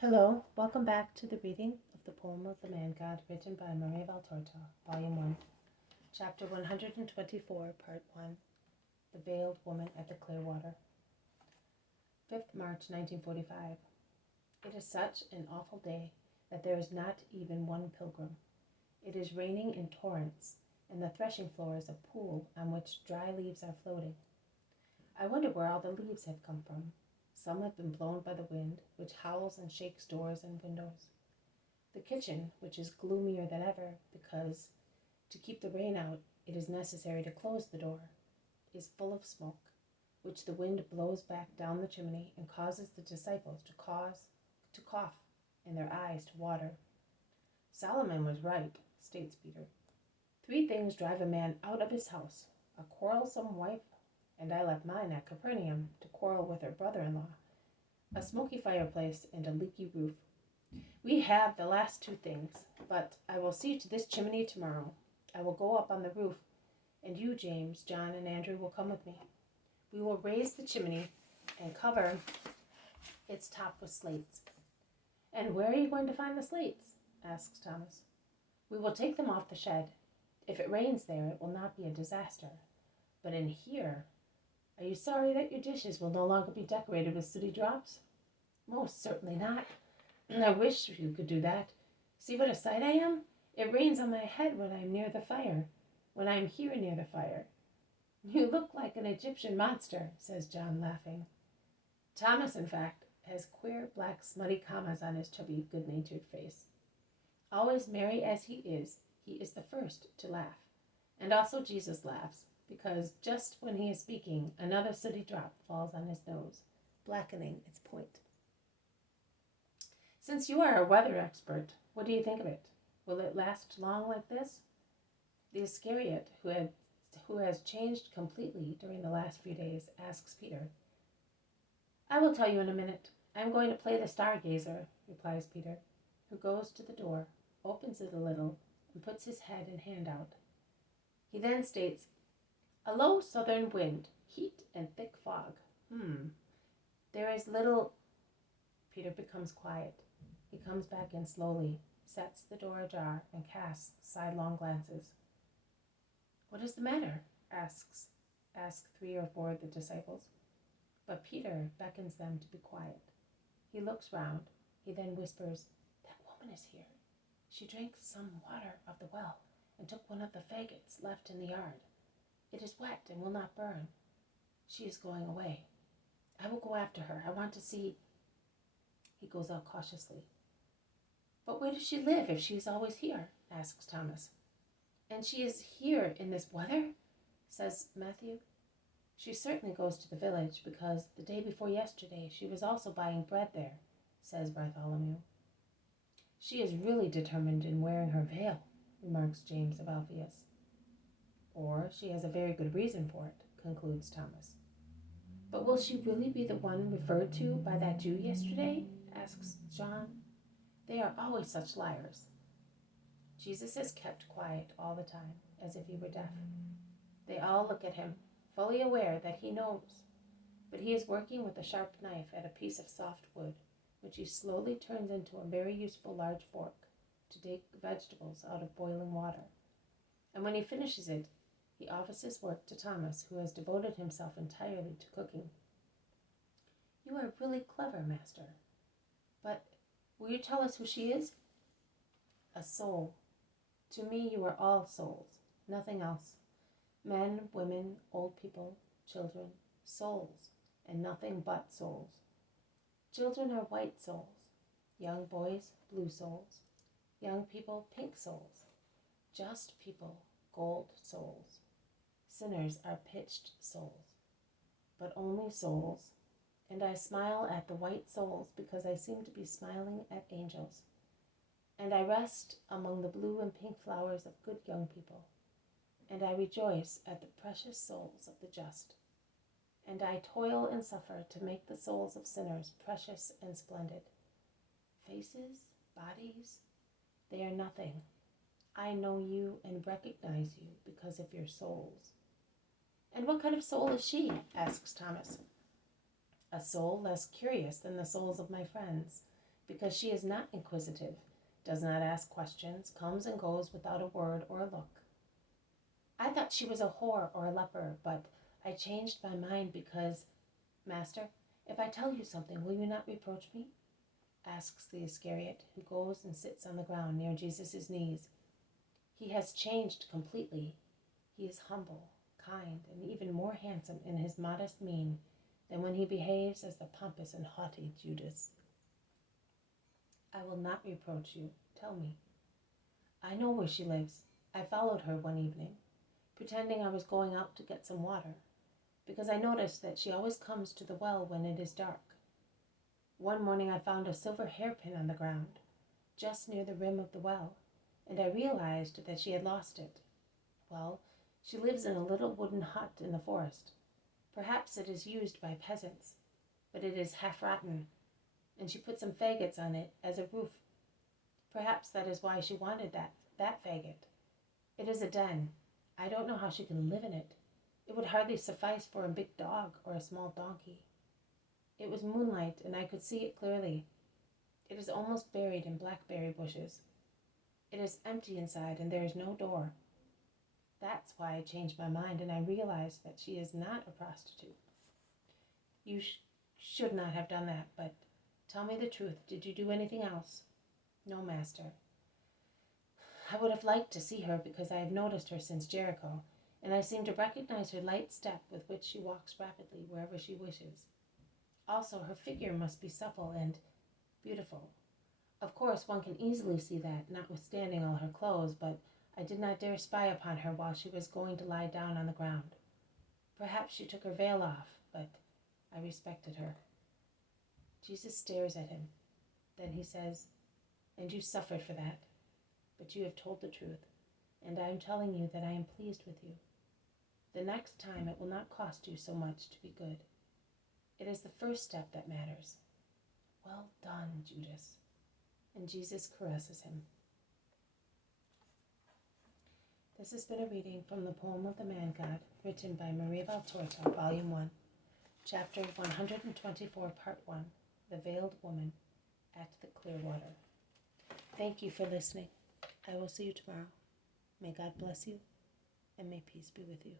Hello, welcome back to the reading of the poem of the Man God written by Maria Valtorta, Volume 1, Chapter 124, Part 1, The Veiled Woman at the Clearwater. 5th March 1945. It is such an awful day that there is not even one pilgrim. It is raining in torrents, and the threshing floor is a pool on which dry leaves are floating. I wonder where all the leaves have come from. Some have been blown by the wind, which howls and shakes doors and windows. The kitchen, which is gloomier than ever because, to keep the rain out, it is necessary to close the door, is full of smoke, which the wind blows back down the chimney and causes the disciples to cough and their eyes to water. Solomon was right, states Peter. 3 things drive a man out of his house: a quarrelsome wife, and I left mine at Capernaum to quarrel with her brother-in-law, a smoky fireplace, and a leaky roof. We have the last 2 things, but I will see to this chimney tomorrow. I will go up on the roof, and you, James, John, and Andrew will come with me. We will raise the chimney and cover its top with slates. And where are you going to find the slates? Asks Thomas. We will take them off the shed. If it rains there, it will not be a disaster. But in here, are you sorry that your dishes will no longer be decorated with sooty drops? Most certainly not. I wish you could do that. See what a sight I am? It rains on my head when I am near the fire, when I am here near the fire. You look like an Egyptian monster, says John, laughing. Thomas, in fact, has queer black smutty commas on his chubby, good-natured face. Always merry as he is the first to laugh. And also Jesus laughs, because just when he is speaking, another sooty drop falls on his nose, blackening its point. Since you are a weather expert, what do you think of it? Will it last long like this? The Iscariot, who has changed completely during the last few days, asks Peter. I will tell you in a minute. I am going to play the stargazer, replies Peter, who goes to the door, opens it a little, and puts his head and hand out. He then states, a low southern wind, heat and thick fog. There is little... Peter becomes quiet. He comes back in slowly, sets the door ajar, and casts sidelong glances. What is the matter? Ask 3 or 4 of the disciples. But Peter beckons them to be quiet. He looks round. He then whispers, that woman is here. She drank some water of the well and took one of the faggots left in the yard. It is wet and will not burn. She is going away. I will go after her. I want to see... He goes out cautiously. But where does she live if she is always here? Asks Thomas. And she is here in this weather? Says Matthew. She certainly goes to the village, because the day before yesterday she was also buying bread there, says Bartholomew. She is really determined in wearing her veil, remarks James of Alphaeus. Or she has a very good reason for it, concludes Thomas. But will she really be the one referred to by that Jew yesterday? Asks John. They are always such liars. Jesus is kept quiet all the time, as if he were deaf. They all look at him, fully aware that he knows, but he is working with a sharp knife at a piece of soft wood, which he slowly turns into a very useful large fork to dig vegetables out of boiling water. And when he finishes it, he offers his work to Thomas, who has devoted himself entirely to cooking. You are really clever, master. But will you tell us who she is? A soul. To me you are all souls, nothing else. Men, women, old people, children, souls, and nothing but souls. Children are white souls, young boys, blue souls, young people, pink souls, just people, gold souls. Sinners are pitched souls, but only souls, and I smile at the white souls because I seem to be smiling at angels. And I rest among the blue and pink flowers of good young people, and I rejoice at the precious souls of the just. And I toil and suffer to make the souls of sinners precious and splendid. Faces, bodies, they are nothing. I know you and recognize you because of your souls. And what kind of soul is she? Asks Thomas. A soul less curious than the souls of my friends, because she is not inquisitive, does not ask questions, comes and goes without a word or a look. I thought she was a whore or a leper, but I changed my mind because, Master, if I tell you something, will you not reproach me? Asks the Iscariot, who goes and sits on the ground near Jesus' knees. He has changed completely. He is humble, kind, and even more handsome in his modest mien than when he behaves as the pompous and haughty Judas. I will not reproach you. Tell me. I know where she lives. I followed her one evening, pretending I was going out to get some water, because I noticed that she always comes to the well when it is dark. One morning I found a silver hairpin on the ground, just near the rim of the well, and I realized that she had lost it. Well, she lives in a little wooden hut in the forest. Perhaps it is used by peasants, but it is half rotten, and she put some faggots on it as a roof. Perhaps that is why she wanted that faggot. It is a den. I don't know how she can live in it. It would hardly suffice for a big dog or a small donkey. It was moonlight, and I could see it clearly. It is almost buried in blackberry bushes. It is empty inside, and there is no door. That's why I changed my mind, and I realized that she is not a prostitute. You should not have done that, but tell me the truth. Did you do anything else? No, Master. I would have liked to see her because I have noticed her since Jericho, and I seem to recognize her light step with which she walks rapidly wherever she wishes. Also, her figure must be supple and beautiful. Of course, one can easily see that, notwithstanding all her clothes, but I did not dare spy upon her while she was going to lie down on the ground. Perhaps she took her veil off, but I respected her. Jesus stares at him. Then he says, "And you suffered for that, but you have told the truth, and I am telling you that I am pleased with you. The next time it will not cost you so much to be good. It is the first step that matters. Well done, Judas." And Jesus caresses him. This has been a reading from the poem of the Man God, written by Maria Valtorta, Volume 1, Chapter 124, Part 1, The Veiled Woman at the Clear Water. Thank you for listening. I will see you tomorrow. May God bless you, and may peace be with you.